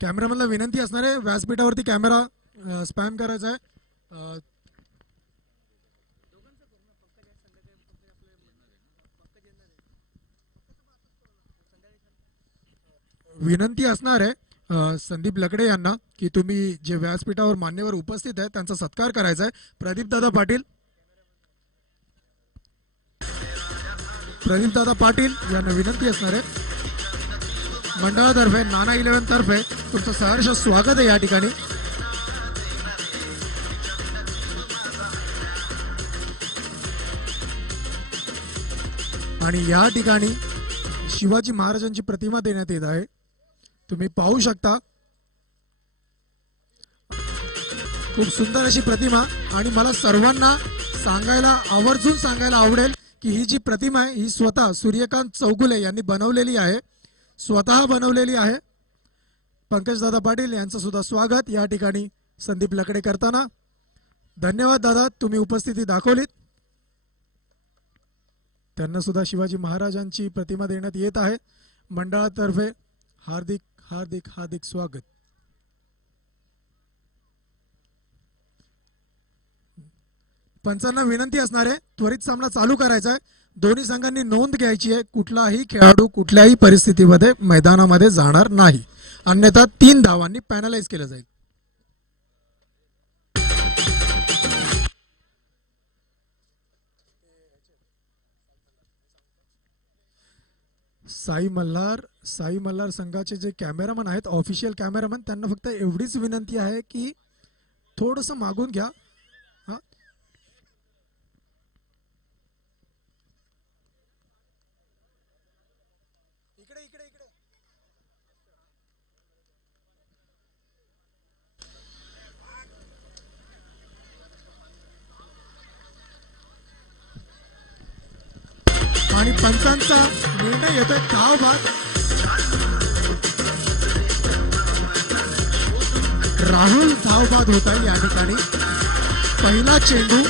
कॅमेरामॅनला विनंती असणार आहे, व्यासपीठावरती कॅमेरा स्पॅम करायचा आहे. विनंती असणार आहे संदीप लकडे यांना की तुम्ही जे व्यासपीठावर मान्यवर उपस्थित आहे त्यांचा सत्कार करायचा आहे. प्रदीप दादा पाटील यांना विनंती असणार आहे. मंडळातर्फे नाना 11 तर्फे तुमचं सहर्ष स्वागत आहे या ठिकाणी. आणि या ठिकाणी शिवाजी महाराजांची प्रतिमा देण्यात येत आहे. तुम्ही पाहू शकता, खूप सुंदर अशी प्रतिमा. आणि मला सर्वांना आवर्जून सांगायला आवडेल की ही जी प्रतिमा आहे ही स्वतः सूर्यकांत चौगुले यांनी बनवलेली आहे, स्वतः बनवलेली आहे. पंकजदादा पाटील यांचं सुद्धा स्वागत या ठिकाणी संदीप लकडे करताना. धन्यवाद दादा, तुम्ही उपस्थिती दाखवलीत. त्यांना सुद्धा शिवाजी महाराजांची प्रतिमा देण्यात येत आहे. मंडळातर्फे हार्दिक हार्दिक हार्दिक स्वागत. पंचांना विनंती असणार आहे, त्वरित सामना चालू करायचा आहे. दोन्ही संघांनी नोंद घ्यायची आहे, कुठलाही खेळाडू कुठल्याही परिस्थितीमध्ये मैदानामध्ये जाणार नाही, अन्यथा 3 धावांनी पॅनलाइज केलं जाईल. साई मल्हार संघाचे जे कॅमेरामन आहेत, ऑफिशियल कॅमेरामन, त्यांना फक्त एवढीच विनंती आहे की थोडंसं मागून घ्या. आणि पंचांचा निर्णय येतोय धाव बाद. राहुल धाव बाद होत आहे या ठिकाणी. पहिला चेंडू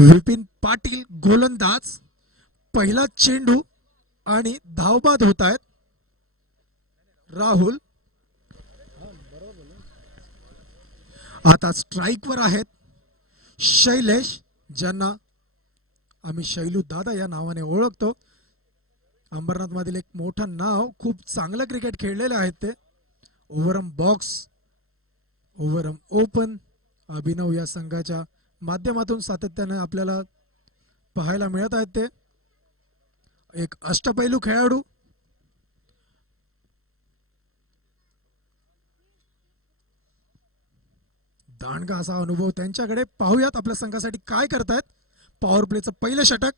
विपिन पाटील गोलंदाज, पहिला चेंडू आणि धावबाद होत आहेत. राहुल आता स्ट्राईकवर आहेत शैलेश, ज्यांना आम्ही शैलू दादा या नावाने ओळखतो. अंबरनाथ मधील एक मोठं नाव, खूप चांगलं क्रिकेट खेळलेले आहेत ते. ओव्हरम बॉक्स, ओव्हरम ओपन, अभिनव या संघाच्या माध्यमातून सातत्याने आपल्याला पाहायला मिळत आहेत. ते एक अष्टपैलू खेळाडू. दांडगा असा अनुभव त्यांच्याकडे. पाहूयात आपल्या संघासाठी काय करतायत. पॉवर प्लेचं पहिलं षटक.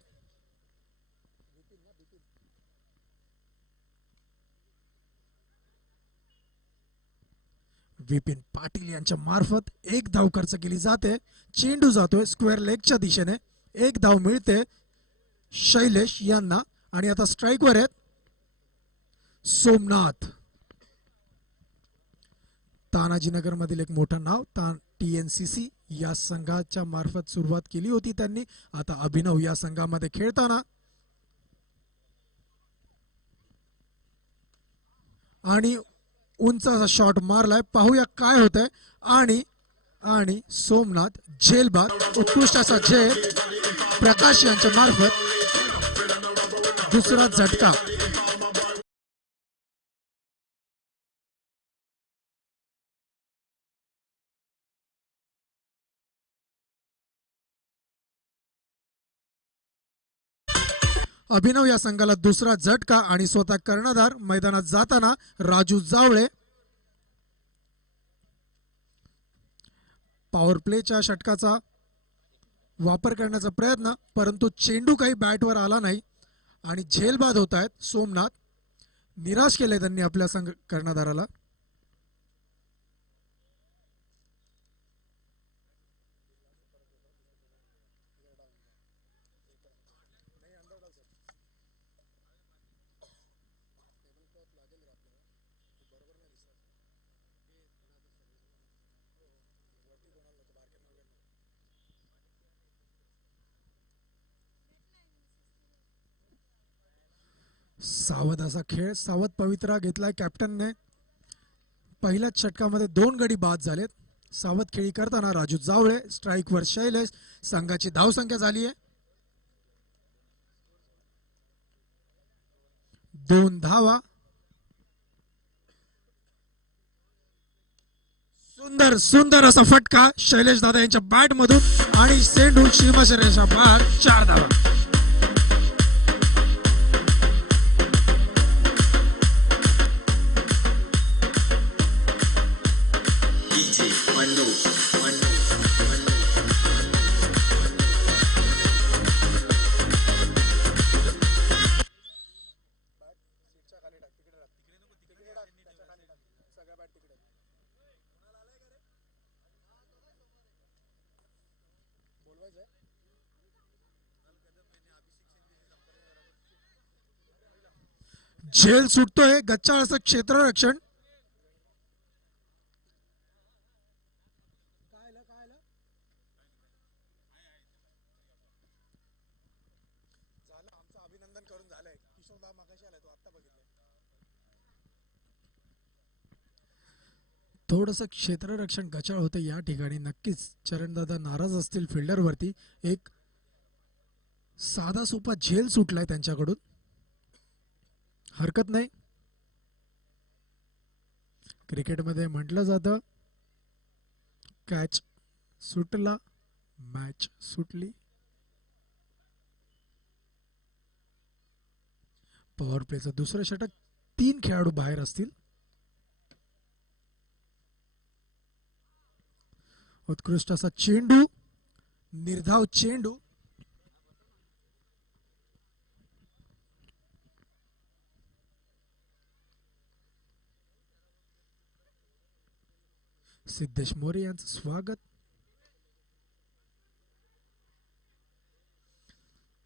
विपिन पाटील यांच्या मार्फत एक धाव खर्च केली जाते. चेंडू जातोय स्क्वेअर लेगच्या दिशेने. एक धाव मिळते शैलेश यांना. आणि आता स्ट्राईकवर आहेत सोमनाथ. तानाजीनगर मधील एक मोठं नाव, TNCC या संघाच्या मार्फत सुरुवात केली होती त्यांनी. आता अभिनव या संघामध्ये खेळताना. आणि उंच असा शॉट मारलाय. पाहूया काय होतंय. आणि सोमनाथ झेलबाद, उत्कृष्ट असा झेल प्रकाश यांच्या मार्फत. दुसरा झटका. अभिनव या संघाला दुसरा झटका. आणि स्वतः कर्णधार मैदानात जाताना राजू जावळे. पॉवर प्लेच्या षटकाचा वापर करण्याचा प्रयत्न, परंतु चेंडू काही बॅटवर आला नाही आणि झेलबाद होत आहेत सोमनाथ. निराश केले त्यांनी आपल्या संघ कर्णधाराला. सावध असा खेळ, सावध पवित्रा घेतलाय कॅप्टनने. पहिल्याच षटकामध्ये 2 गडी बाद झालेत. सावध खेळी करताना राजू जावळे, स्ट्राईकवर शैलेश. संघाची धावसंख्या झाली आहे 2 धावा. सुंदर सुंदर असा फटका शैलेश दादा यांच्या बॅट मधून आणि चेंडू सीमाशरेषा बाहेर. 4 धावा. झेल सुटतोय गच्चाळ असं क्षेत्ररक्षण. अभिनंदन करून झालंय. किशोरदा मागाशी आलाय तो आता बघितलं. थोडस क्षेत्ररक्षण गचाळ होतं या ठिकाणी. नक्कीच चरणदादा नाराज असतील फिल्डरवरती. एक साधा सोपा झेल सुटलाय त्यांच्याकडून. हरकत नाही. क्रिकेटमध्ये म्हटलं जातं कॅच सुटला मॅच सुटली. पॉवर प्लेचं दुसरं षटक. 3 खेळाडू बाहेर असतील. उत्कृष्ट असा चेंडू, निर्धाव चेंडू. सिद्धेश मोरे यांचं स्वागत.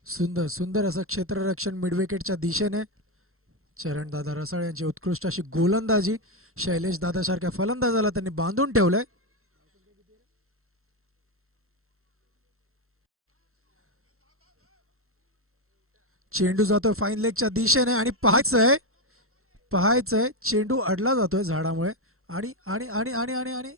सुंदर सुंदर असं क्षेत्ररक्षण मिडविकेटच्या दिशेने. चरणदादा रसाळ यांची उत्कृष्ट अशी गोलंदाजी. शैलेश दादा सारख्या फलंदाजाला त्यांनी बांधून ठेवलंय. चेंडू जातोय फाईन लेगच्या दिशेने आणि पाहायचंय चेंडू अडला जातोय झाडामुळे. आणि आणि आणि आणि आणि आणि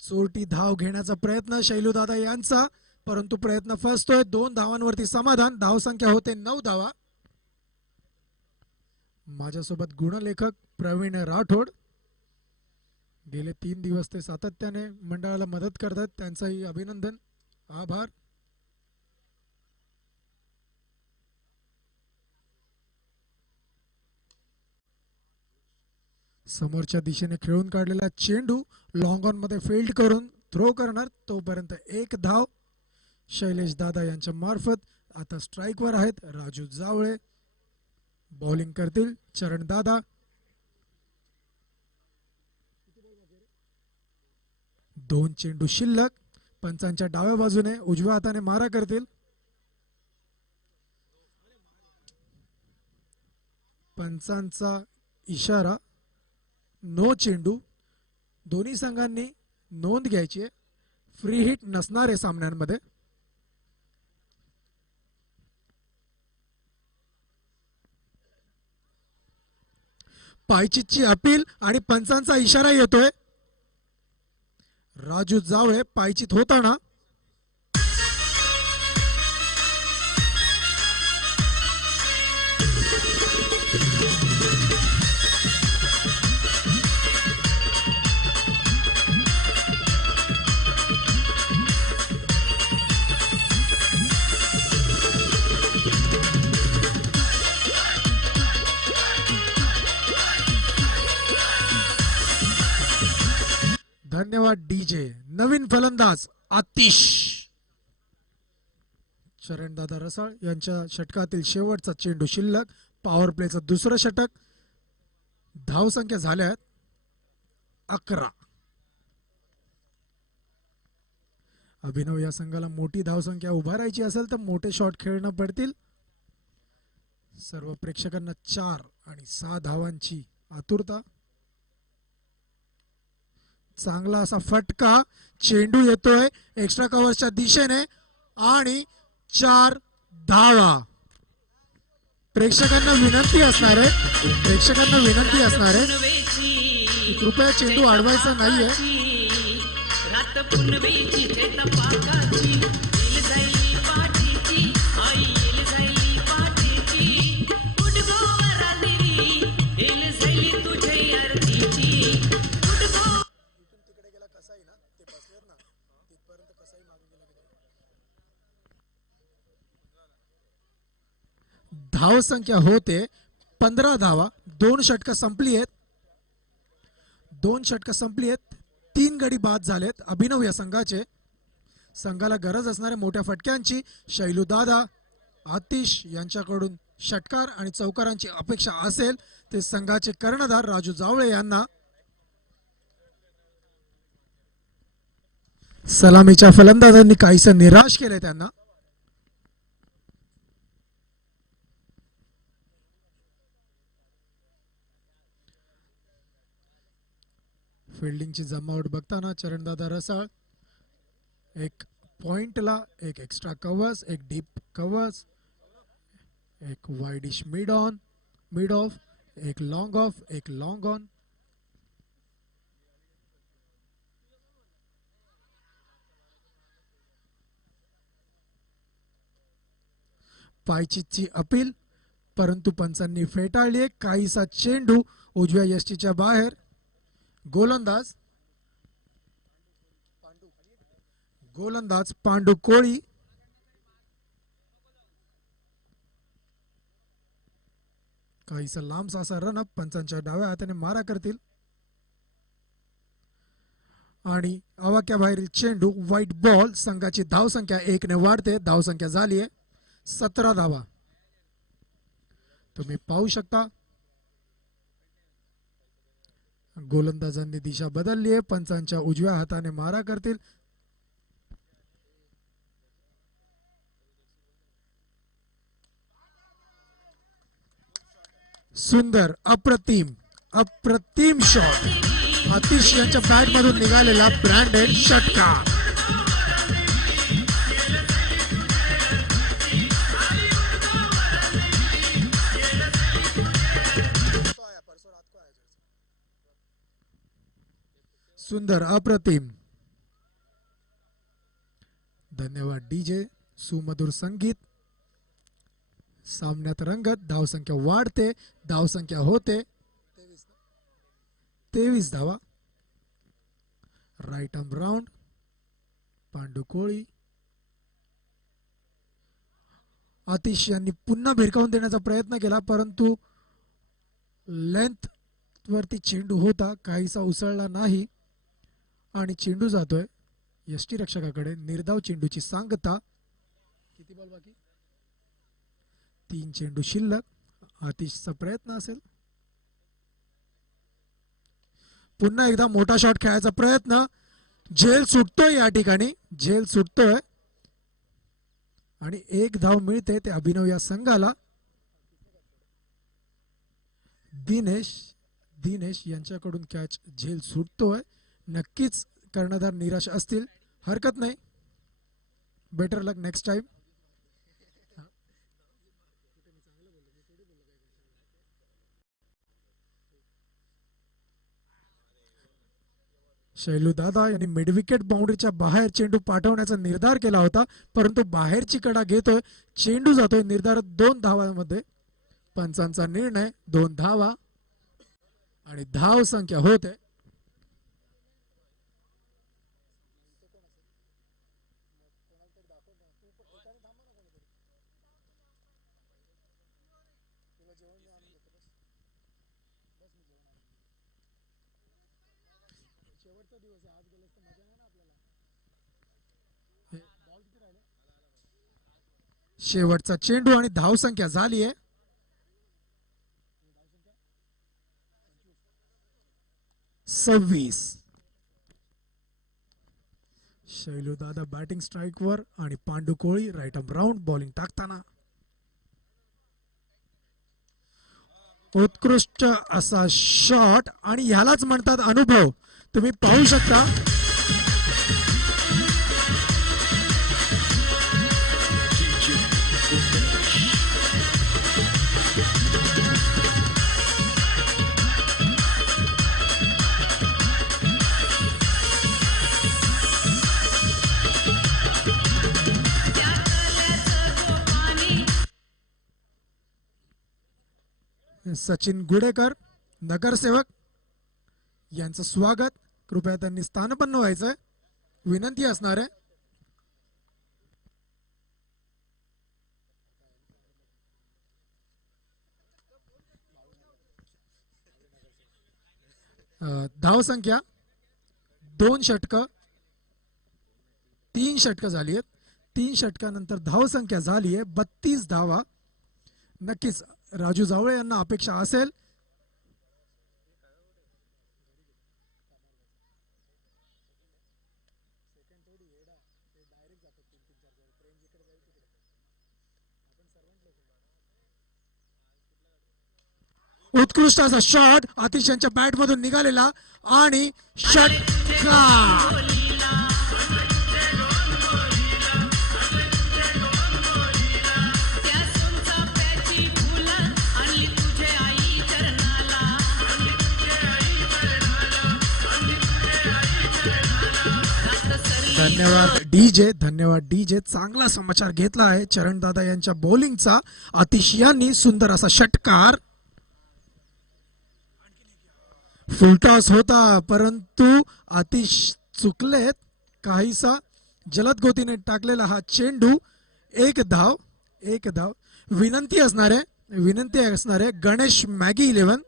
चोरटी धाव घेण्याचा प्रयत्न शैलू दादा यांचा, परंतु प्रयत्न फसतोय. 2 धावांवरती समाधान. धावसंख्या होते 9 धावा. माझ्यासोबत गुणलेखक प्रवीण राठोड. गेले 3 दिवस ते सातत्याने मंडळाला मदत करतात. त्यांचंही अभिनंदन, आभार. समोरच्या दिशेने खेळून काढलेला चेंडू लॉंग ऑन मध्ये फील्ड करून थ्रो करणार. तोपर्यंत 1 धाव शैलेश दादा यांच्या मार्फत. आता स्ट्राईकवर आहेत राजू जावळे. बॉलिंग करतील चरण दादा. 2 चेंडू शिल्लक. पंचांच्या डाव्या बाजूने उजव्या हाताने मारा करतील. पंचांचा इशारा, नो चेंडू. दोन्ही संघांनी नोंद घ्यायची. फ्री हिट नसणार आहे सामन्यांमध्ये. पायचीतची अपील आणि पंचांचा इशारा येतोय. राजू जावळे पायचीत होताना. धन्यवाद डीजे. नवीन फलंदाज आतिश. चरणदादा रसाळ यांच्या षटकातील शेवटचा चेंडू शिल्लक. पॉवर प्लेचं दुसरं षटक. धावसंख्या झाल्यात 11. अभिनव या संघाला मोठी धावसंख्या उभारायची असेल तर मोठे शॉट खेळणं पडतील. सर्व प्रेक्षकांना 4 आणि 6 धावांची आतुरता. चांगला असा फटका. चेंडू येतोय एक्स्ट्रा कव्हरच्या दिशेने आणि 4 धावा. प्रेक्षकांना विनंती असणार आहे, प्रेक्षकांना विनंती असणार आहे की कृपया चेंडू अडवायचा नाहीये. धाव संख्या होते 15 धावा. 2 षटकं संपली आहेत, 2 षटकं संपली आहेत. 3 गडी बाद झालेत अभिनव या संघाचे. संघाला गरज असणाऱ्या मोठ्या फटक्यांची शैलू दादा, आतिश यांच्याकडून षटकार आणि चौकारांची अपेक्षा असेल ते संघाचे कर्णधार राजू जावळे यांना. सलामीच्या फलंदाजांनी काहीसं निराश केले त्यांना. फिल्डिंगची जमावट बघताना चरणदादा रसाळ एक पॉइंटला एक एक्स्ट्रा कव्हर्स, एक डीप कव्हर्स, एक widish mid on, mid of, एक लॉन्ग ऑफ, एक लॉन्ग ऑन. पायचीची अपील परंतु पंचांनी फेटाळली. काहीसा चेंडू उजव्या यष्टीच्या बाहेर. गोलंदाज पांडू कोळी. काहीसा लांबसा असा रनअप. पंचांच्या डाव्या हाताने मारा करतील आणि आवाक्याबाहेरील चेंडू व्हाईट बॉल. संघाची धावसंख्या 1 ने वाढते. धावसंख्या झाली आहे 17 धावा. तुम्ही पाहू शकता गोलंदाजांनी दिशा बदलली आहे. पंचांच्या उजव्या हाताने मारा करतील. सुंदर, अप्रतिम अप्रतिम शॉट. आतिश यांच्या बॅट मधून निघालेला ब्रँडेड षटकार. सुंदर, अप्रतिम. धन्यवाद डीजे. सुमधुर संगीत. सामन्यात रंगत. धावसंख्या वाढते. धावसंख्या होते 23 धावा. Right arm round. Pandu Koli. Atish यांनी पुन्हा भिरकावून देण्याचा प्रयत्न केला परंतु लेंथ वरती चेंडू होता. काहीसा उसळला नाही आणि चेंडू जातोय यष्टीरक्षकाकडे. निर्धाव चेंडूची सांगता. किती बॉल बाकी? 3 चेंडू शिल्लक. आतिशचा प्रयत्न असेल. पुन्हा एकदा मोठा शॉट खेळायचा प्रयत्न. झेल सुटतोय या ठिकाणी. झेल सुटतोय आणि 1 धाव मिळते ते अभिनव या संघाला. दिनेश यांच्याकडून कॅच. झेल सुटतोय. नक्कीच कर्णधार निराश असतील. हरकत नाही. बेटर लक नेक्स्ट टाइम. शैलू दादा यांनी मिडविकेट बाउंड्रीच्या बाहेर चेंडू पाठवण्याचा निर्धार केला होता परंतु बाहेरची कडा घेतोय. चेंडू जातोय निर्धारित 2 धावांमध्ये. पंचांचा निर्णय 2 धावा आणि धाव संख्या होते शेवटचा चेंडू आणि धावसंख्या झाली आहे 26. शैलू दादा बॅटिंग स्ट्राइक वर आणि पांडू कोळी राईट आर्म राऊंड बॉलिंग टाकताना. उत्कृष्ट असा शॉट आणि ह्यालाच म्हणतात अनुभव. तुम्ही पाहू शकता सचिन गुडेकर नगरसेवक यांचं स्वागत. कृपया त्यांनी स्थानपन्न व्हायचंय विनंती असणार आहे. धाव संख्या 2 षटकं 3 षटकं झाली आहेत. 3 षटकानंतर धाव संख्या झाली आहे 32 धावा. नक्कीच राजू जावळे यांना अपेक्षा असेल उत्कृष्ट असा शॉट आतिश यांच्या बॅट मधून निघालेला आणि षटकार. धन्यवाद डीजे, धन्यवाद डीजे. चांगला समाचार घेतला आहे चरणदादा यांच्या बॉलिंगचा. आतिश यांनी सुंदर असा षटकार. फुलटॉस होता परंतु आतिश चुकलेत. काहीसा जलद गतीने टाकलेला हा चेंडू. एक धाव. विनंती असणारे गणेश मॅगी 11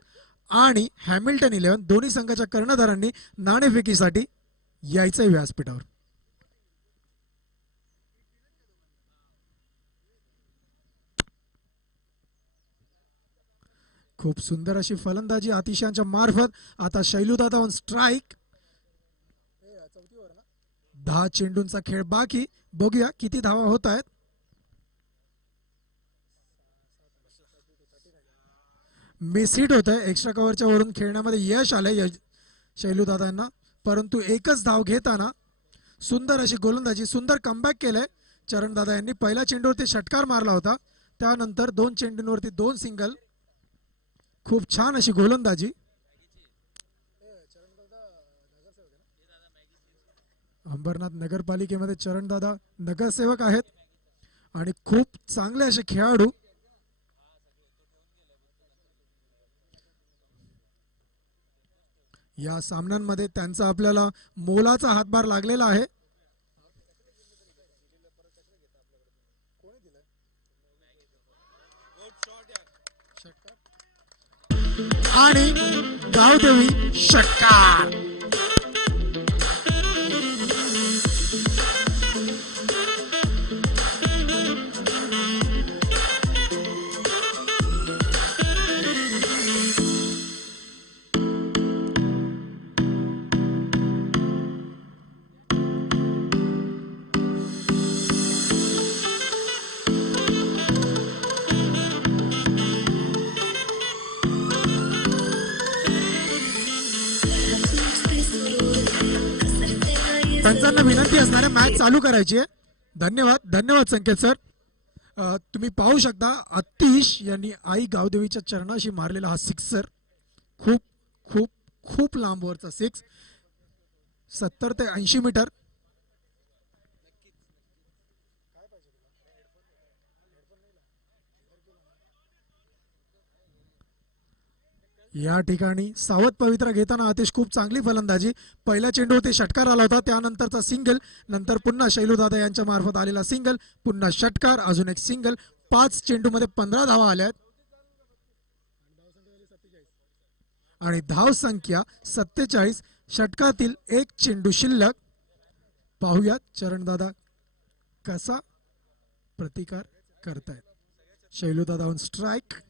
आणि हॅमिल्टन 11 दोन्ही संघाच्या कर्णधारांनी नाणेफेकीसाठी यायचंय व्यासपीठावर. खूप सुंदर अशी फलंदाजी आतिशांच्या मार्फत. आता शैलूदादा ऑन स्ट्राईक. 10 चेंडूंचा खेळ बाकी. बघूया किती धावा होत आहेत. मिस हिट होत आहे. एक्स्ट्रा कव्हरच्या वरून खेळण्यामध्ये यश आलंय शैलूदादांना, परंतु एकच धाव घेताना सुंदर अशी गोलंदाजी, सुंदर कमबॅक केलंय चरणदादा यांनी. पहिल्या चेंडूवरती षटकार मारला होता, त्यानंतर 2 चेंडूंवरती 2 सिंगल. खूप छान अशी गोलंदाजी. अंबरनाथ नगरपालिकेमध्ये चरणदादा नगरसेवक आहेत आणि खूप चांगले असे खेळाडू. या सामन्यांमध्ये त्यांचा आपल्याला मोलाचा हातभार लागलेला आहे. आणि गावदेवी षटकार. पंचांना विनंती असणारे मॅच चालू करायची आहे. धन्यवाद संकेत सर. तुम्ही पाहू शकता आतिश यांनी आई गावदेवीच्या चरणाशी मारलेला हा सिक्सर. खूप खूप खूप लांबवरचा 70 ते 80 मीटर. या ठिकाणी सावध पवित्रा घेताना आतिश खूप चांगली फलंदाजी. पहिल्या चेंडूवरती षटकार आला होता, त्यानंतरचा सिंगल, नंतर पुन्हा शैलूदादा यांच्या मार्फत आलेला सिंगल, पुन्हा षटकार, अजून एक सिंगल. 5 चेंडूमध्ये 15 धावा आल्या आणि धाव संख्या 47. षटकातील एक चेंडू शिल्लक. पाहूयात चरणदादा कसा प्रतिकार करतायत. शैलूदादा ऑन स्ट्राईक.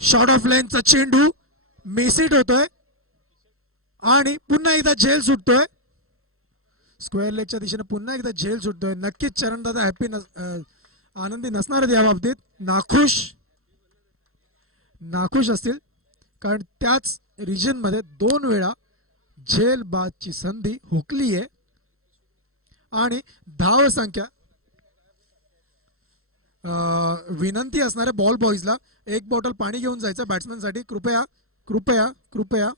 शॉर्ट ऑफ लेनचा चेंडू मिस-हिट होतोय आणि पुन्हा एकदा झेल सुटतोय. स्क्वेअर लेगच्या दिशेने पुन्हा एकदा झेल सुटतोय. नक्कीच चरणदादा आनंदी नसणार आहेत या बाबतीत. नाखुश असतील, कारण त्याच रिजन मध्ये 2 वेळा झेल बादची संधी हुकली आहे. आणि धाव संख्या विनंती असणारे बॉल बॉईजला 1 बॉटल पाणी घेऊन जायचं बॅट्समॅन साठी. कृपया कृपया कृपया.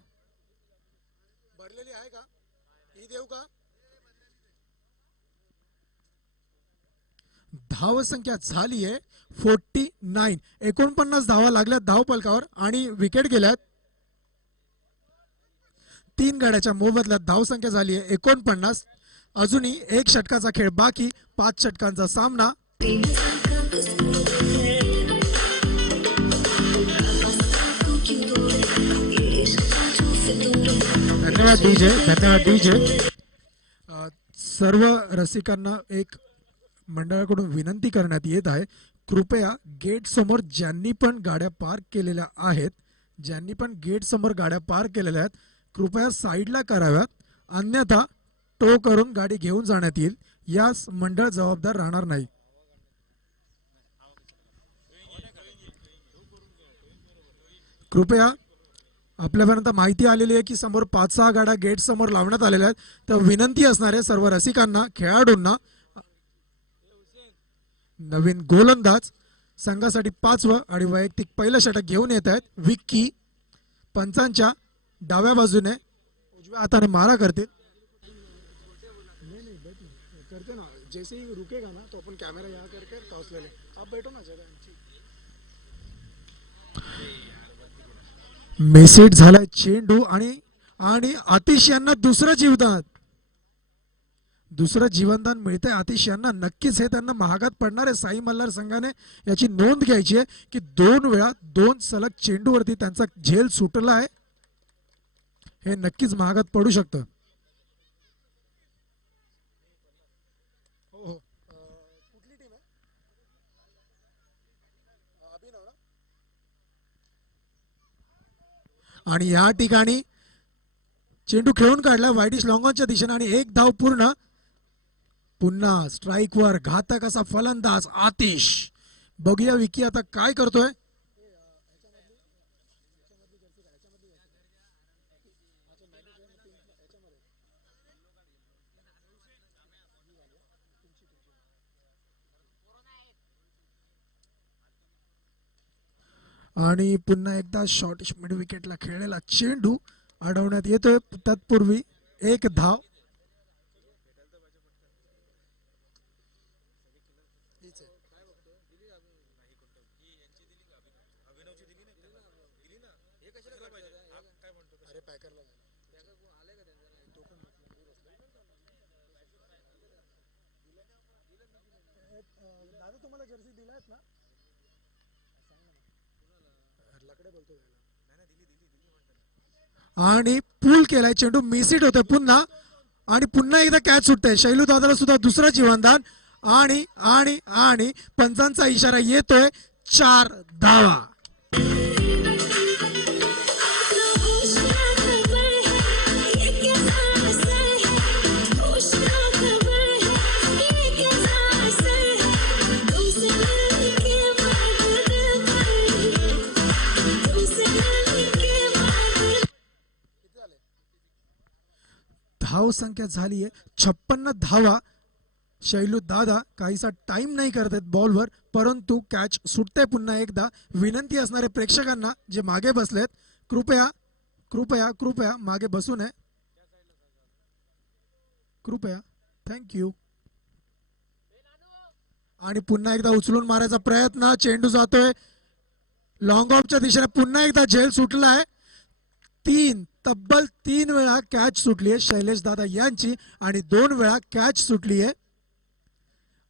भरलेली आहे का? ही देऊ का? धावसंख्या झाली आहे 49. 49 धावा लागल्यात धावपलकावर आणि विकेट गेल्यात. 3 गाड्याच्या मोबदल्यात धावसंख्या झाली आहे 49. अजूनही 1 षटकाचा खेळ बाकी. 5 षटकांचा सामना. धन्यवाद डीजे, धन्यवाद डीजे. सर्व रसिकांना एक मंडळाकडून विनंती करण्यात येत आहे, कृपया गेट समोर ज्यांनी पण गाड्या पार्क केलेल्या आहेत, ज्यांनी पण गेट समोर गाड्या पार्क केलेल्या आहेत, कृपया साईडला कराव्यात, अन्यथा टो करून गाडी घेऊन जाण्यात येईल. यास मंडळ जबाबदार राहणार नाही. कृपया आपल्यापर्यंत माहिती आलेली आहे की समोर 5-6 गाड्या गेट समोर लावण्यात आलेल्या आहेत. तर विनंती असणार आहे सर्व रसिकांना, खेळाडूंना, नवीन गोलंदाज संघासाठी 5वं आणि वैयक्तिक पहिलं षटक घेऊन येत आहेत विक्की. पंचांच्या डाव्या बाजूने उजव्या हाताने मारा करतील. करते ना, जैसे ही रुकेगा ना तो अपन कैमरा यहाँ करके टॉस ले ले. आप बैठो ना जगह. मेसेट झालाय चेंडू आणि आतिश यांना दुसरं जीवनदान मिळतंय. आतिश यांना नक्कीच हे त्यांना महागात पडणार आहे. साई मल्हार संघाने याची नोंद घ्यायची आहे की 2 वेळा 2 सलग चेंडूवरती त्यांचा झेल सुटला आहे. हे नक्कीच महागात पडू शकतं. कुठली टीम आहे? आणि या ठिकाणी चेंडू खेळून काढला वाईडिश लॉंगॉनच्या दिशेने आणि 1 धाव पूर्ण. पुन्हा स्ट्राईकवर घातक असा फलंदाज आतिश. बघूया विकी आता काय करतोय. आणि पुन्हा एकदा शॉर्ट मिड विकेटला खेळलेला चेंडू अडवण्यात येतोय. तत्पूर्वी 1 धाव. तुम्हाला जर्सी दिलायत ना? आणि पूल केलाय चेंडू. मिसिट होतोय पुन्हा आणि पुन्हा एकदा कॅच सुटते. शैलू दादाला सुद्धा दुसरं जीवनदान आणि आणि आणि पंचांचा इशारा येतोय. 4 धावा. धाव संख्या झाली आहे 56 धावा. शैलू दादा काहीसा टाइम नाही करत आहेत बॉलवर, परंतु कॅच सुटते पुन्हा एकदा. विनंती असणारे प्रेक्षकांना जे मागे बसलेत, कृपया कृपया कृपया मागे बसू नये. कृपया, थँक्यू. आणि पुन्हा एकदा उचलून मारायचा प्रयत्न. चेंडू जातोय लॉंग ऑफच्या दिशेने. पुन्हा एकदा झेल सुटलाय. तब्बल 3 वेळा कॅच सुटली आहे शैलेश दादा यांची आणि 2 वेळा कॅच सुटली आहे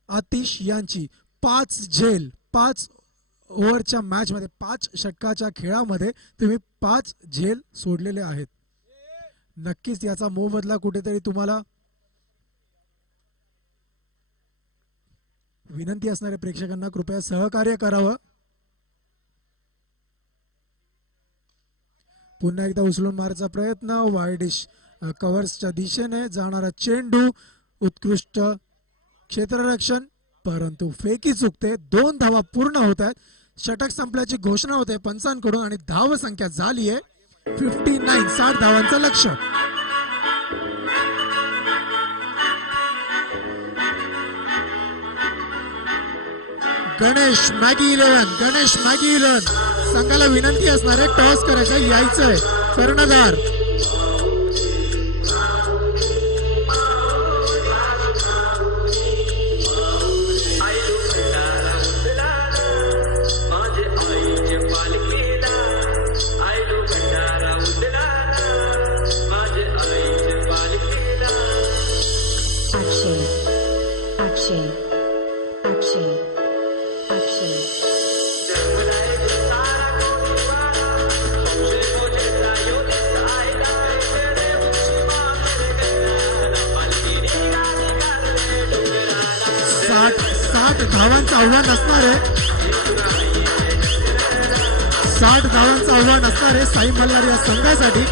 आतिश यांची. 5 झेल 5 ओव्हरच्या मॅच मध्ये, 5 षटकाच्या खेळामध्ये तुम्ही 5 झेल सोडलेले आहेत. नक्कीच याचा मोबदला कुठेतरी तुम्हाला. विनंती असणाऱ्या प्रेक्षकांना कृपया सहकार्य करावं. पुन्हा एकदा उचलून मारायचा प्रयत्न. वाईडिश कव्हर्सच्या दिशेने जाणारा चेंडू. उत्कृष्ट क्षेत्ररक्षण, परंतु फेकी चुकते. 2 धावा पूर्ण होत आहेत. षटक संपल्याची घोषणा होते पंचांकडून आणि धाव संख्या झाली आहे 59. 60 धावांचं लक्ष्य. गणेश मॅगी 11 संघाला विनंती असणार आहे टॉस करायचं, यायचंय कर्णधार. धावांचं आव्हान असणार आहे. 60 धावांचं आव्हान असणार आहे साई मल्हार या संघासाठी.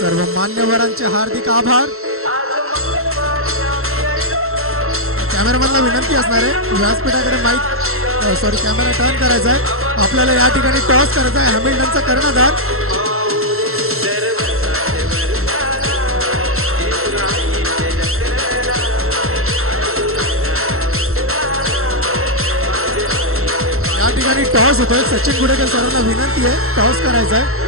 सर्व मान्यवरांचे हार्दिक आभार. कॅमेरामॅनला विनंती असणार आहे व्यासपीठाकडे कॅमेरा टर्न करायचा आहे. आपल्याला या ठिकाणी टॉस करायचा आहे. हॅमिल्टनचा कर्णधार या ठिकाणी टॉस होतोय. सचिन गुडेकर सरांना विनंती आहे टॉस करायचा आहे.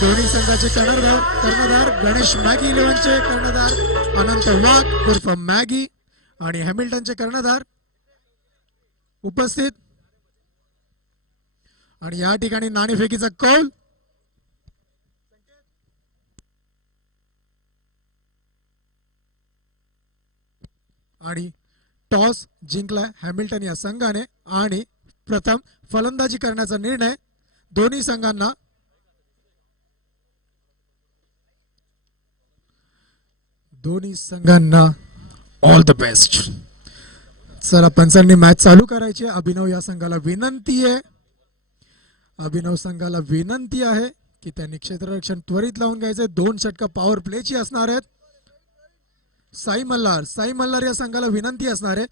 दोन्ही संघाचे कर्णधार गणेश मॅगी इलेव्हनचे कर्णधार अनंत वाघ उर्फ मॅगी आणि हॅमिल्टनचे कर्णधार उपस्थित. आणि या ठिकाणी नाणेफेकीचा कौल आणि टॉस जिंकला हॅमिल्टन या संघाने आणि प्रथम फलंदाजी करण्याचा निर्णय दोन्ही संघांना ऑल द बेस्ट. चला पंचांनी मॅच चालू करायची. अभिनव संघाला विनंती आहे की त्यांनी क्षेत्ररक्षण त्वरित लावून घ्यायचे. 2 षटकं पॉवर प्लेची असणार आहेत. साई मल्हार या संघाला विनंती असणार आहे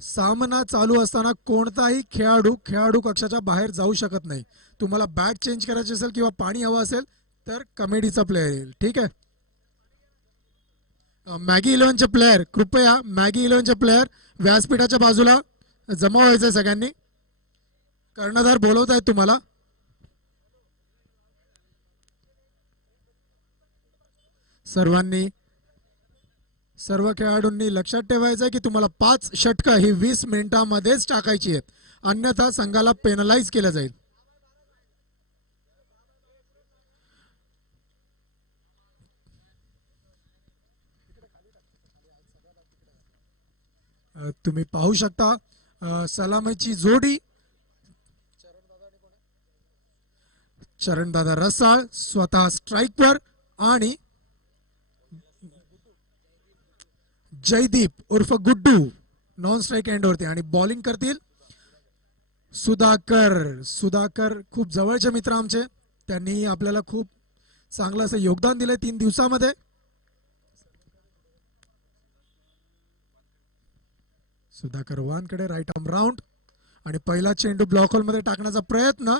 सामना चालू असताना कोणताही खेळाडू कक्षाच्या बाहेर जाऊ शकत नाही. तुम्हाला बॅट चेंज करायची असेल किंवा पाणी हवं असेल तर कमेडीचा प्लेअर येईल. ठीक आहे. मॅगी इलेव्हनचे प्लेयर कृपया व्यासपीठाच्या बाजूला जमा व्हायचंय सगळ्यांनी. कर्णधार बोलवत आहेत तुम्हाला. सर्व खेळाडूंनी लक्षात ठेवायचं की तुम्हाला 5 षटकं ही 20 मिनिटांमध्येच टाकायची आहेत, अन्यथा संघाला पेनलाइज केलं जाईल. तुम्ही पाहू शकता सलामीची जोडी चरणदादा रसाळ स्वतः स्ट्राइकवर आणि जयदीप उर्फ गुड्डू नॉन स्ट्राइक एंडवरती. आणि बॉलिंग करतील सुधाकर खूप जवळचे मित्र आमचे. त्यांनी आपल्याला खूप चांगलं असं योगदान दिलंय 3 दिवसामध्ये. Sudhakar Wankhede right arm round आणि पहिला चेंडू ब्लॉक होल मध्ये टाकण्याचा प्रयत्न.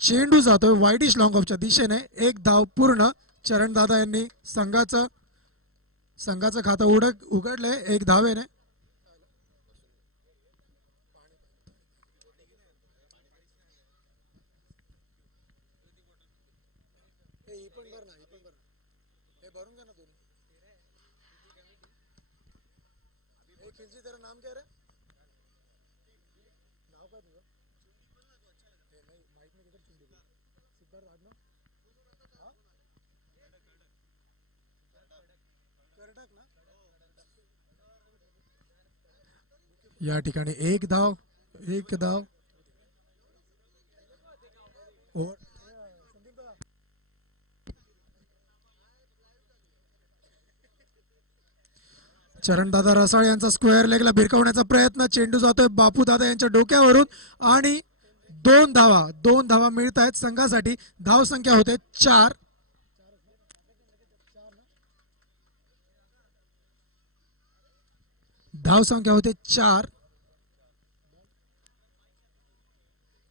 चेंडू जातोय वाईडिश लॉंग ऑफच्या दिशेने. 1 धाव पूर्ण. चरणदादा यांनी संघाचं खातं उघडलंय 1 धावेने. या ठिकाणी 1 धाव. चरणदादा रसाळ यांचा स्क्वेअर लेगला भिरकवण्याचा प्रयत्न. चेंडू जातोय बापू दादा यांच्या डोक्यावरून आणि 2 धावा मिळत आहेत संघासाठी. धाव संख्या होते 4. धाव संख्या होते 4.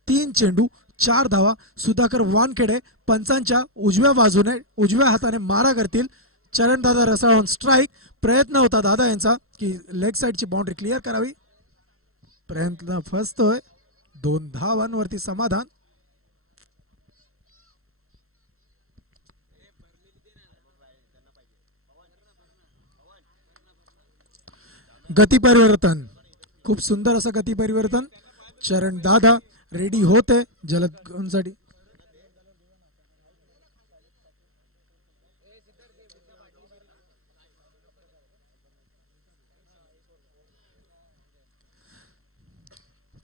3 चेंडू 4 धावा. सुधाकर वानखेडे पंचांच्या उजव्या हाताने मारा करतील. चरणदादा रसाळ ऑन स्ट्राइक. प्रयत्न होता दादा यांचा की लेग साइडची बाउंड्री क्लिअर करावी. प्रयत्न फसतोय. 2 धावांवरती समाधान. गती परिवर्तन खूप सुंदर असं गती परिवर्तन. चरण दादा रेडी होते जलद साठी.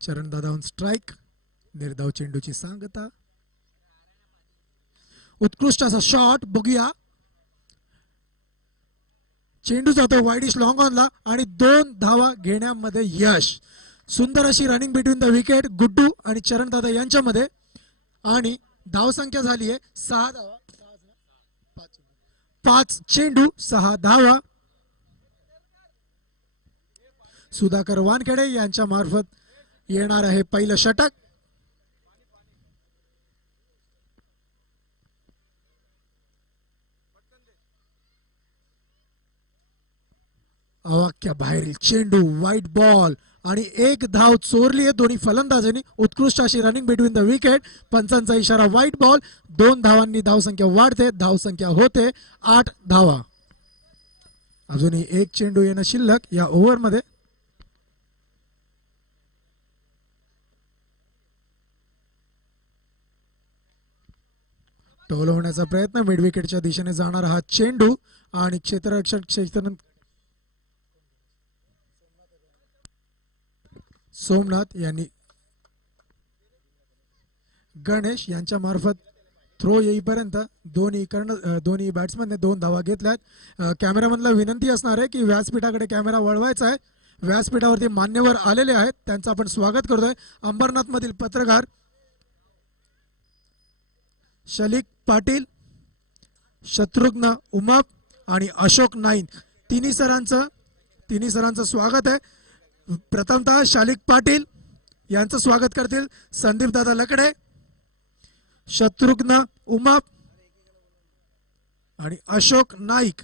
चरण दादा ऑन स्ट्राइक. निर्धाव चेंडूची सांगता. उत्कृष्ट असा शॉट बघूया. चेंडू जातो वाईडिश लॉंग ऑनला आणि 2 धावा घेण्यामध्ये यश. सुंदर अशी running between the wicket Guddu आणि चरण दादा यांच्यामध्ये. आणि धावसंख्या झाली आहे 6 धावा. 5 चेंडू 6 धावा. सुधाकर वानखेडे यांच्या मार्फत येणार आहे पहिलं षटक. अवाक्या बाहेरील चेंडू व्हाईट बॉल आणि 1 धाव चोरली आहे दोन्ही फलंदाजांनी. उत्कृष्ट अशी रनिंग बिटवीन द विकेट. पंचांचा इशारा व्हाईट बॉल. 2 धावांनी धावसंख्या वाढते. धावसंख्या होते 8 धावा. अजूनही 1 चेंडू येणं शिल्लक या ओव्हरमध्ये. टोल होण्याचा प्रयत्न. मिड विकेटच्या दिशेने जाणारा हा चेंडू आणि क्षेत्ररक्षक सोमनाथ यांनी गणेश यांच्या मार्फत थ्रो येईपर्यंत दोन्ही बॅट्समनने 2 धावा घेतल्यात. कॅमेरामनला विनंती असणार आहे की व्यासपीठाकडे कॅमेरा वळवायचा आहे. व्यासपीठावरती मान्यवर आलेले आहेत, त्यांचं आपण स्वागत करतोय. अंबरनाथ मधील पत्रकार शलिक पाटील, शत्रुघ्न उमाप आणि अशोक नाईन तिन्ही सरांचं स्वागत आहे. प्रथमतः शालिक पाटील यांचं स्वागत करतील संदीप दादा लकडे, शत्रुघ्न उमाप आणि अशोक नाईक.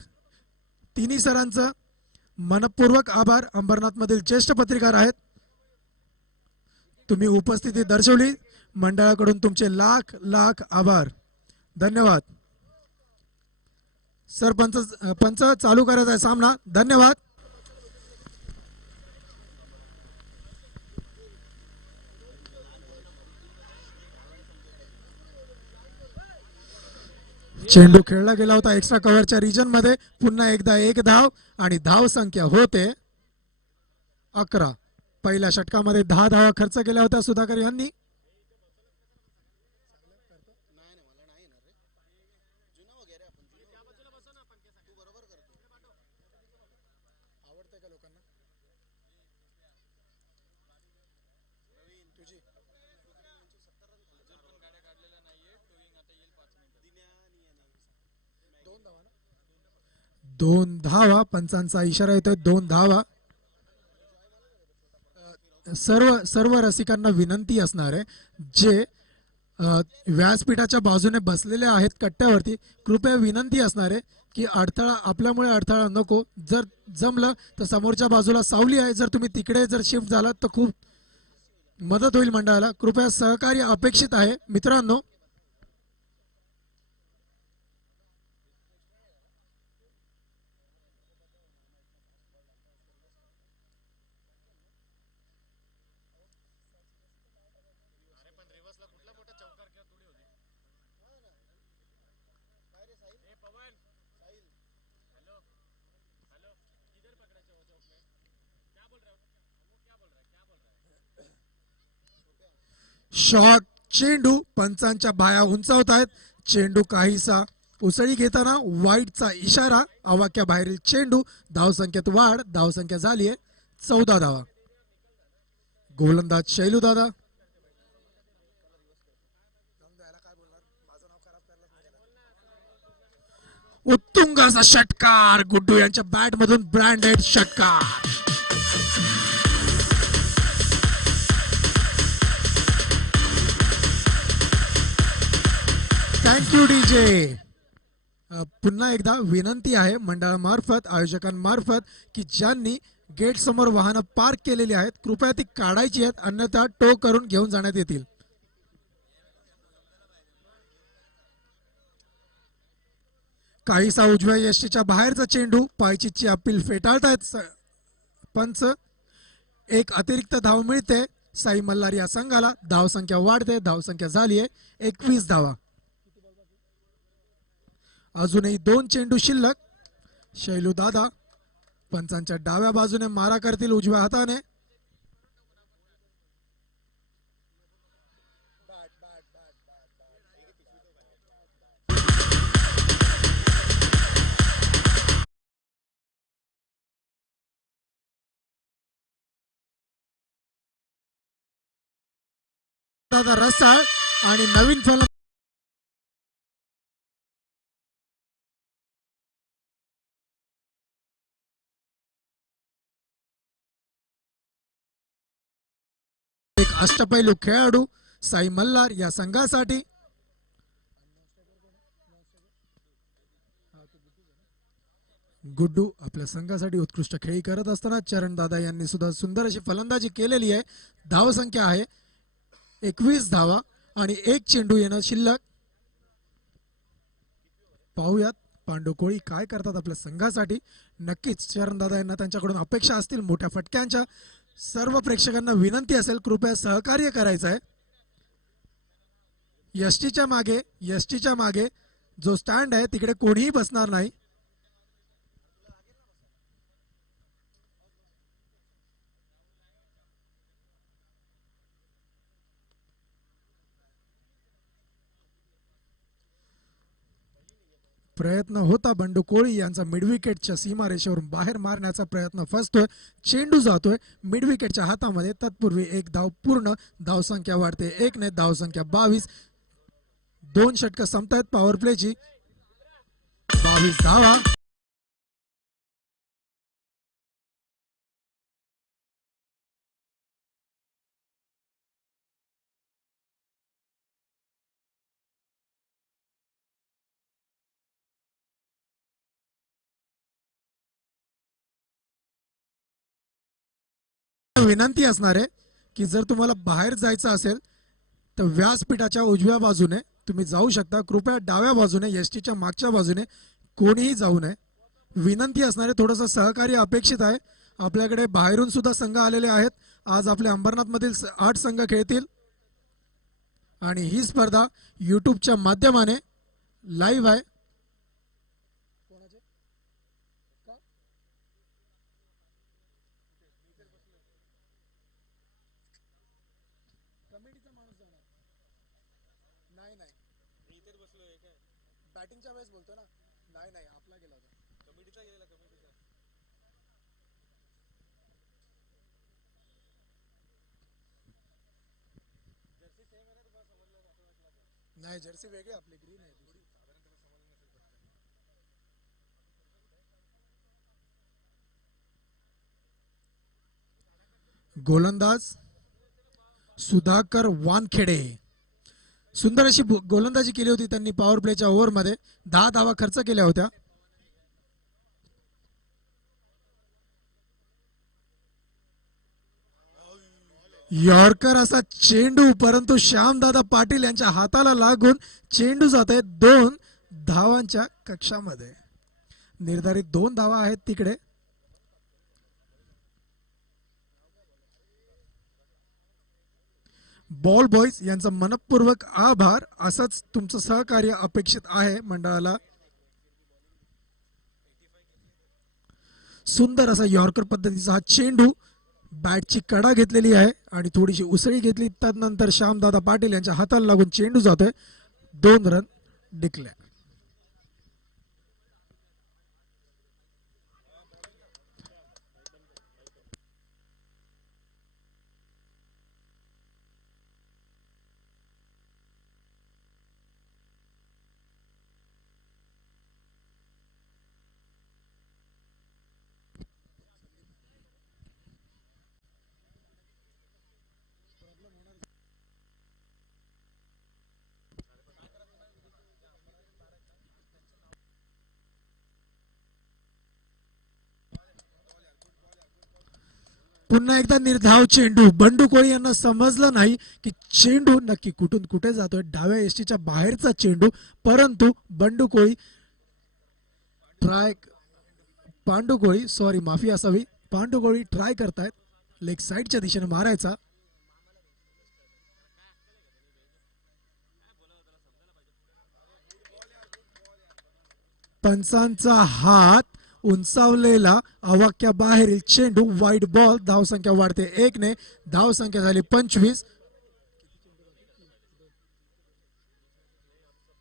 तिन्ही सरांचं मनपूर्वक आभार. अंबरनाथ मधील ज्येष्ठ पत्रकार आहेत. तुम्ही उपस्थिती दर्शवली. मंडळाकडून तुमचे लाख लाख आभार. धन्यवाद. पंच चालू करायचा आहे सामना. धन्यवाद. चेंडू खेळला गेला होता एक्स्ट्रा कव्हरच्या रिजन मध्ये. पुन्हा एकदा 1 धाव आणि धाव संख्या होते 11. पहिल्या षटकामध्ये 10 धावा खर्च केल्या होत्या सुधाकर यांनी. दोन धावा. पंचांचा इशारा येतोय 2 धावा. सर्व रसिकांना विनंती असणार आहे जे व्यासपीठाच्या बाजूने बसलेले आहेत कट्ट्यावरती, कृपया विनंती असणार आहे की आपल्यामुळे अडथळा नको. जर जमलं तर समोरच्या बाजूला सावली आहे, जर तुम्ही तिकडे जर शिफ्ट झालात तर खूप मदत होईल मंडळाला. कृपया सहकार्य अपेक्षित आहे मित्रांनो. शॉट चेंडू पंचांच्या बाया उंचावत आहेत. चेंडू काहीसा उसळी घेताना वाईटचा इशारा. आवाक्या बाहेरील चेंडू. धावसंख्येत वाढ. धावसंख्या झाली आहे 14 धावा. गोलंदाज शैलू दादा. उत्तुंग असा षटकार. गुड्डू यांच्या बॅट मधून ब्रँडेड षटकार. Thank you DJ. पुन्हा एकदा विनंती आहे मंडळामार्फत, आयोजकांमार्फत की ज्यांनी गेट समोर वाहनं पार्क केलेली आहेत कृपया ती काढायची आहेत, अन्यथा टो करून घेऊन जाण्यात येतील. काहीसा उजव्या यष्टीच्या बाहेरचा चेंडू. पायचीची अपील फेटाळतायत पंच. 1 अतिरिक्त धाव मिळते साई मल्हार या संघाला. धावसंख्या वाढते. धावसंख्या झाली आहे 21 धावा. अजूनही 2 चेंडू शिल्लक. शैलू दादा पंचांच्या डाव्या बाजूने मारा करतील उजव्या हाताने. दादा रसाळ आणि नवीन फलंदाज एक अष्टपैलू खेळाडू साई मल्हार या संघासाठी. गुड्डू आपल्या संघासाठी उत्कृष्ट खेळी करत असताना चरण दादा यांनी सुद्धा सुंदर अशी फलंदाजी केलेली आहे. धाव संख्या आहे 21 धावा आणि एक चेंडू येणं शिल्लक. पाहूयात पांडू कोळी काय करतात आपल्या संघासाठी. नक्कीच चरण दादा यांना त्यांच्याकडून अपेक्षा असतील मोठ्या फटक्यांच्या. सर्व प्रेक्षकांना विनंती असेल कृपया सहकार्य करायचं आहे. यष्टीच्या मागे जो स्टँड आहे तिकडे कोणीही बसणार नाही. प्रयत्न होता बंडू कोळी यांचा मिडविकेटच्या सीमारेषेवरून बाहेर मारण्याचा प्रयत्न फसतोय. चेंडू जातोय मिडविकेटच्या हातामध्ये. तत्पूर्वी एक धाव पूर्ण. धावसंख्या वाढते 1 ने. धावसंख्या 22. 2 षटकं संपतायत पॉवर प्लेची. 22 धावा. विनंती असणार आहे की जर तुम्हाला बाहेर जायचं असेल तर व्यासपीठाच्या उजव्या बाजूने तुम्ही जाऊ शकता. कृपया डाव्या बाजूने एसटीच्या मागच्या बाजूने कोणीही जाऊ नये. विनंती असणारे थोडंसं सहकार्य अपेक्षित आहे. आपल्याकडे बाहेरून सुद्धा संघ आलेले आहेत. आज आपल्या अंबरनाथ मधील 8 संघ खेळतील आणि ही स्पर्धा युट्यूबच्या माध्यमाने लाईव्ह आहे. बॅटिंगच्या वेळेस बोलतो ना. नाही आपला गेला होता कमिटीचा गेला. नाही जर्सी वेगळी आपली ग्रीन आहे. गोलंदाज सुधाकर वानखेडे. सुंदर अशी गोलंदाजी केली होती त्यांनी पॉवर प्लेच्या ओव्हरमध्ये. 10 धावा खर्च केल्या होत्या. यॉर्कर असा चेंडू परंतु श्यामदादा पाटील यांच्या हाताला लागून चेंडू जात आहे 2 धावांच्या कक्षामध्ये. निर्धारित 2 धावा आहेत तिकडे. बॉल बॉयज यांचा मनपूर्वक आभार. असंच तुमचं सहकार्य अपेक्षित आहे मंडळाला. सुंदर असा यॉर्कर पद्धतीचा हा चेंडू. बॅटची कडा घेतलेली आहे आणि थोडीशी उसळी घेतली. त्यानंतर श्यामदादा पाटील यांच्या हाताला लागून चेंडू जातोय. 2 रन डिक्लेअर. पुन्हा एकदा निर्धाव चेंडू. बंडू कोळी यांना समजलं नाही की चेंडू नक्की कुठून कुठे जातोय. डाव्या एसटीच्या बाहेरचा चेंडू परंतु बंडू कोळी पांडू कोळी सॉरी माफी असावी. पांडू कोळी ट्राय करतायत लेग साईडच्या दिशेने मारायचा. पंचांचा हात उंचावलेला अवाक्या बाहेरील चेंडू. Wide ball. धावसंख्या वाढते 1 ने. धावसंख्या झाली 25.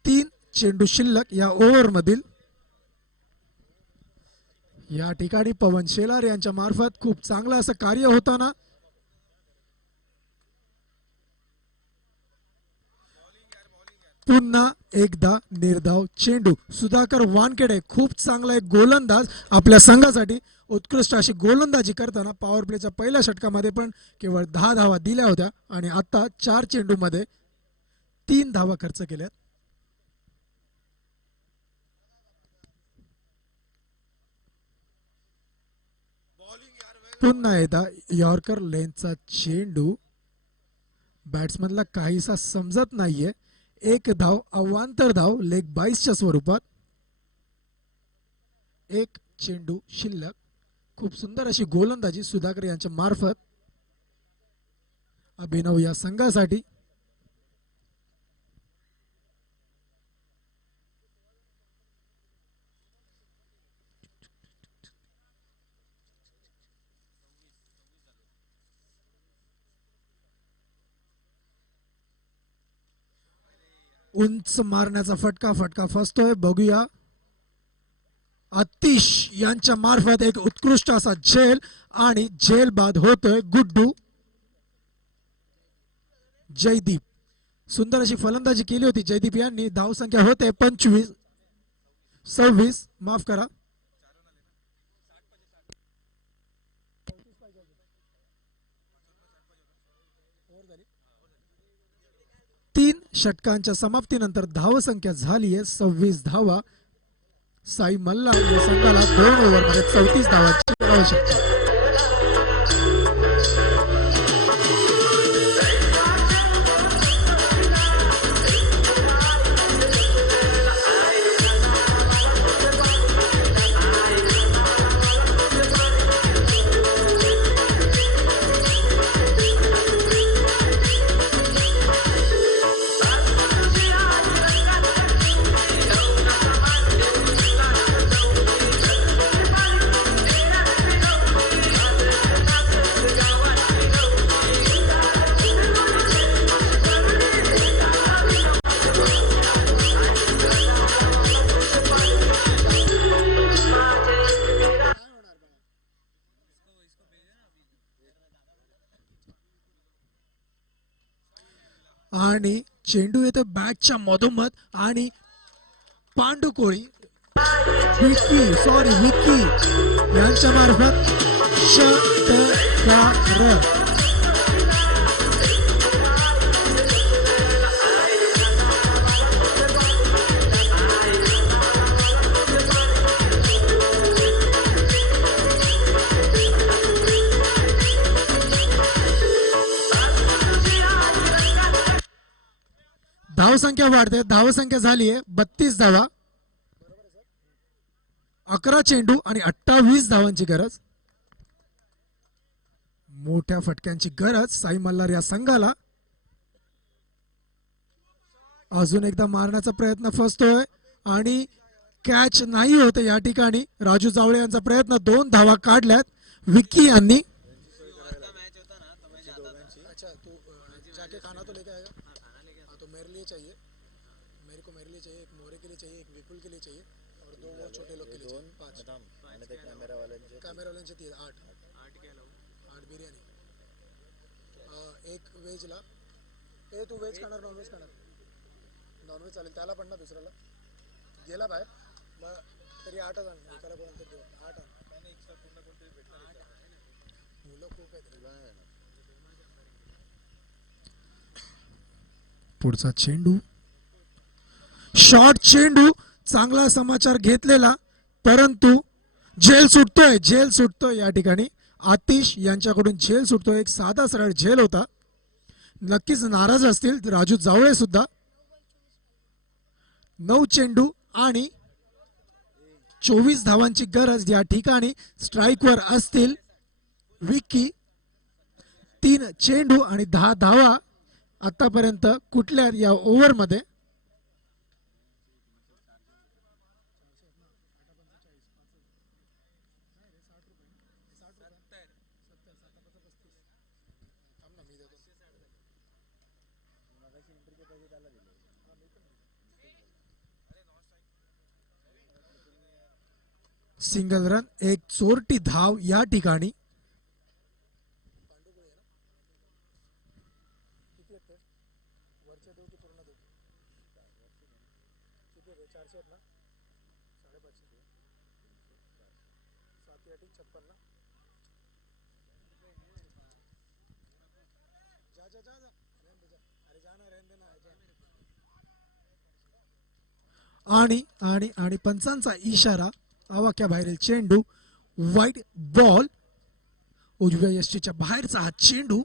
3 चेंडू शिल्लक या ओव्हर मधील. या ठिकाणी पवन शेलार यांच्या मार्फत खूप चांगलं असं कार्य होताना पुन्हा एकदा निर्धाव चेंडू. सुधाकर वानखेडे खूप चांगला एक गोलंदाज आपल्या संघासाठी. उत्कृष्ट अशी गोलंदाजी करताना पॉवर प्लेच्या पहिल्या षटकामध्ये पण केवळ 10 धावा दिल्या होत्या आणि आता 4 चेंडूमध्ये 3 धावा खर्च केल्यात. पुन्हा एकदा यॉर्कर लेनचा चेंडू. बॅट्समनला काहीसा समजत नाहीये. एक धाव अवांतर धाव लेग 22च्या स्वरूपात. एक चेंडू शिल्लक. खूप सुंदर अशी गोलंदाजी सुधाकर यांच्या मार्फत. अभिनव या संघासाठी. उंच मारण्याचा फटका फसतोय. बघूया. आतिश यांच्या मार्फत एक उत्कृष्ट असा झेल आणि झेल बाद होतोय गुड्डू. जयदीप सुंदर अशी फलंदाजी केली होती जयदीप यांनी. धावसंख्या होते 26 माफ करा. तीन षटकांच्या समाप्तीनंतर धावसंख्या झाली आहे 26 धावा. साई मल्ला या संघाला 2 ओव्हरमध्ये 34 धावांची आवश्यकता. आणि चेंडू येतो बॅटच्या मधोमध आणि पांडुकोळी विकी यांच्या मार्फत षटकार. धावसंख्या वाढते. धावसंख्या झाली आहे 32 धावा. 11 चेंडू आणि 28 धावांची गरज. मोठ्या फटक्यांची गरज साई मल्हार या संघाला. अजून एकदा मारण्याचा प्रयत्न फसतोय आणि कॅच नाही होते या ठिकाणी. राजू जावळे यांचा प्रयत्न. 2 धावा काढल्यात विक्की यांनी. चाहिए मेरे को मेरे लिए चाहिए, एक मोरे के लिए चाहिए, एक विपुल के लिए चाहिए और 2 और छोटे लोग के लिए चाहिए. 5 मैंने देखा कैमरा वाल्यांचे 8 के अलावा 8 बिर्याणी. एक वेज ला. ए तू वेज खाणार नॉनव्हेज खाणार? नॉनव्हेज चालेल. त्याला पण ना दुसऱ्याला गेला बाहेर मग तरी 8च आण. एकाला कोणतरी देऊ 8 आण. मुलं खूप आहेत. पुढचा चेंडू. शॉर्ट चेंडू. चांगला समाचार घेतलेला परंतु झेल सुटतोय या ठिकाणी. आतिश यांच्याकडून झेल सुटतोय. एक साधा सरळ झेल होता. नक्कीच नाराज असतील राजू जावळे सुद्धा. 9 चेंडू आणि 24 धावांची गरज या ठिकाणी. स्ट्राईकवर असतील विक्की. 3 चेंडू आणि 10 धावा आतापर्यंत कुठल्या या ओव्हरमध्ये. Single run. एक चोरटी धाव या ठिकाणी. आणि आणि आणि पंचांचा इशारा, आवाक्याबाहेरील चेंडू, वाईट बॉल, उजव्या यष्टीच्या बाहेरचा हा चेंडू.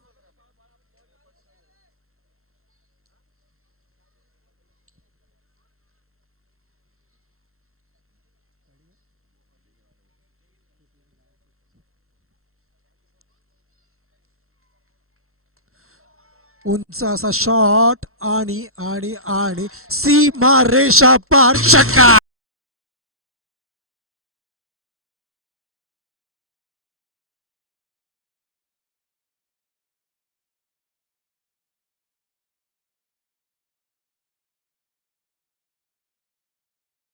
उंच असा शॉट आणि आणि आणि सीमा रेषा पार, षटकार.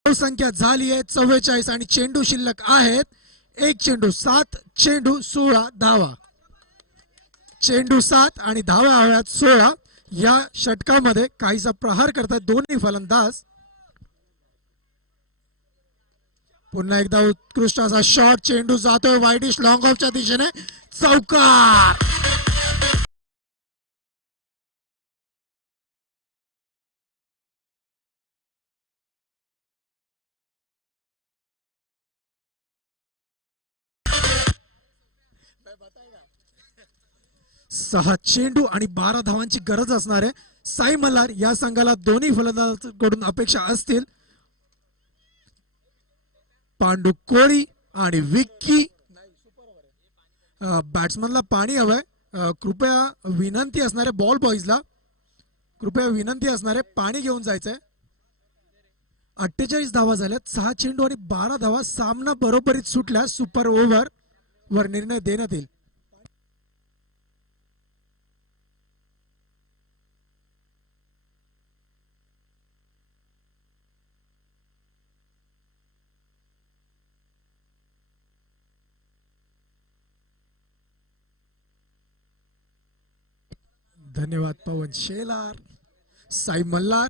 संख्या झाली आहे 44 आणि चेंडू शिल्लक आहेत. एक चेंडू 7, चेंडू 16 धावा. चेंडू 7 आणि धावा हव्यात 16. या षटकामध्ये काहीसा प्रहार करतात दोन्ही फलंदाज. पुन्हा एकदा उत्कृष्ट असा शॉट, चेंडू जातोय वाईडिश लॉंग ऑफच्या दिशेने, चौकार. सहा चेंडू आणि 12 धावांची गरज असणार आहे. साई मल्हार या संघाला दोन्ही फलंदाजांकडून अपेक्षा असतील. पांडू कोळी आणि विक्की, बॅट्समनला पाणी हवंय. कृपया विनंती असणारे बॉल बॉईजला, कृपया विनंती असणारे पाणी घेऊन जायचंय. 48 धावा झाल्यात, 6 चेंडू आणि 12 धावा. सामना बरोबरीत सुटल्या सुपर ओव्हर वर निर्णय देण्यात येईल. धन्यवाद पवन शेलार. साई मल्हार,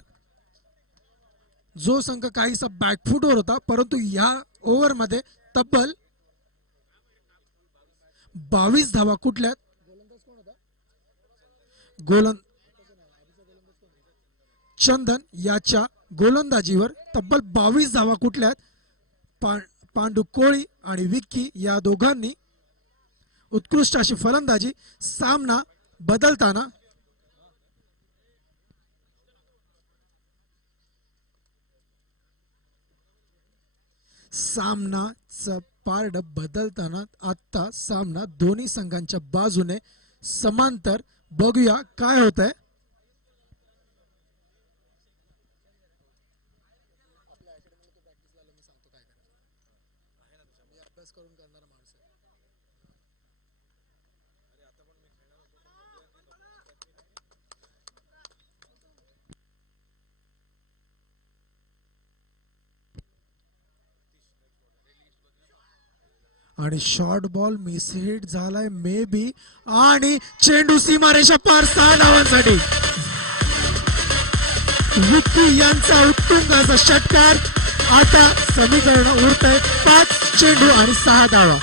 जो संघ काहीसा बॅकफुटवर होता, परंतु या ओव्हरमध्ये तब्बल 22 धावा कुठल्यात. चंदन याच्या गोलंदाजीवर तब्बल 22 धावा कुठल्यात. पांडू कोळी आणि विक्की या दोघांनी उत्कृष्ट अशी फलंदाजी. सामना बदलताना सामनाचं पारड बदलताना आता सामना दोन्ही संघांच्या बाजूने समांतर. बघूया काय होत आहे. आणि शॉर्ट बॉल मिस हिट झालाय मे बी. आणि चेंडू सीमारेषा पार, 6 धावांसाठी विक्की यांचा उत्तुंग असा षटकार. आता समीकरण उरत आहे 5 चेंडू आणि 6 धावा.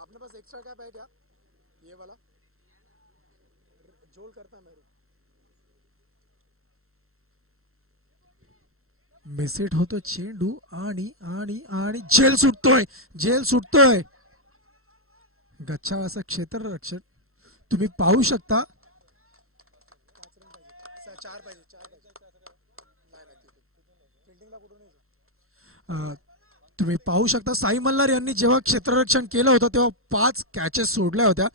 आपने पास एक्स्ट्रा कैप है क्या, ये वाला जोल करता है मेरे. मिसेट होतो चेंडू आणि आणि आणि झेल सुटतोय, झेल सुटतोय. गच्छाव असा क्षेत्ररक्षण तुम्ही पाहू शकता. तुम्ही पाहू शकता साई मल्हार यांनी जेव्हा क्षेत्ररक्षण केलं होतं तेव्हा 5 कॅचेस सोडल्या होत्या.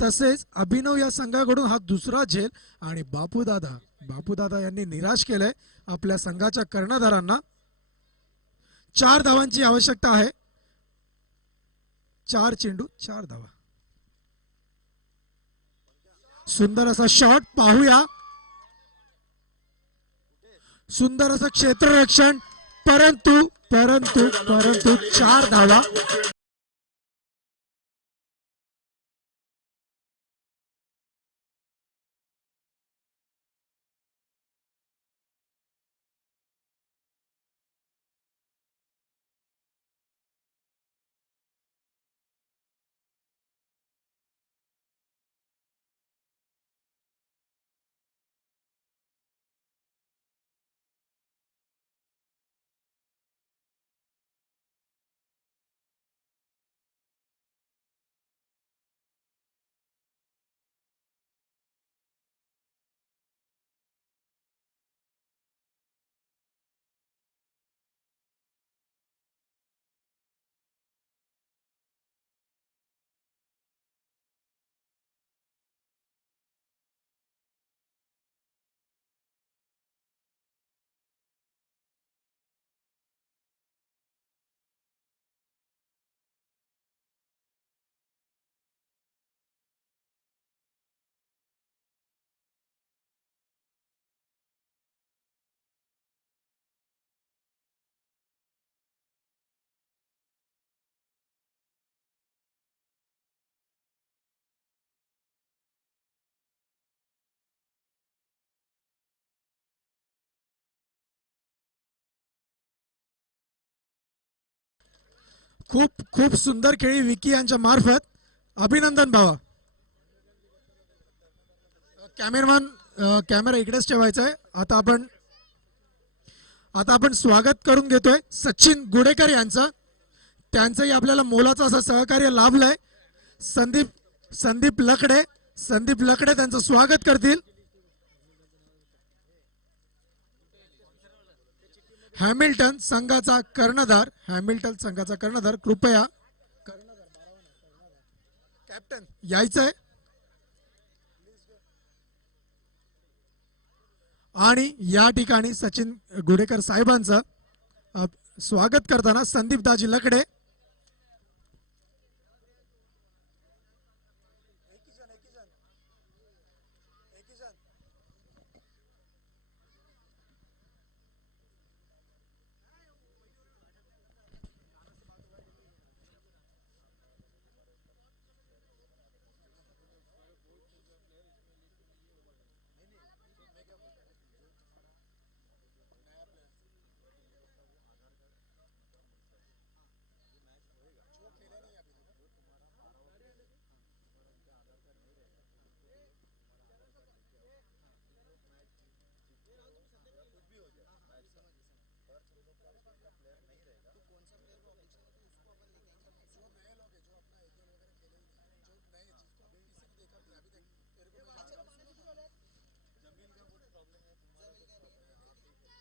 तसेच अभिनव या संघाकडून हा दुसरा झेल. आणि बापूदादा यांनी निराश केलंय आपल्या संघाच्या कर्णधारांना. 4 धावांची आवश्यकता आहे. 4 चेंडू 4 धावा. सुंदर असा शॉट पाहूया. सुंदर असं क्षेत्ररक्षण परंतु परंतु परंतु 4 धावा. खूप खूप सुंदर खेळी विकी यांच्या मार्फत. अभिनंदन भावा. कॅमेरामॅन कॅमेरा इकडेच ठेवायचा आहे. आता आपण स्वागत करून घेतोय सचिन गुडेकर यांचं. त्यांचंही आपल्याला मोलाचं असं सहकार्य लाभलंय. संदीप संदीप लकडे त्यांचं स्वागत करतील. हॅमिल्टन संघाचा कर्णधार कृपया कॅप्टन यायचंय आणि या ठिकाणी सचिन गुडेकर साहेबांचं स्वागत करताना संदीप दाजी लकडे.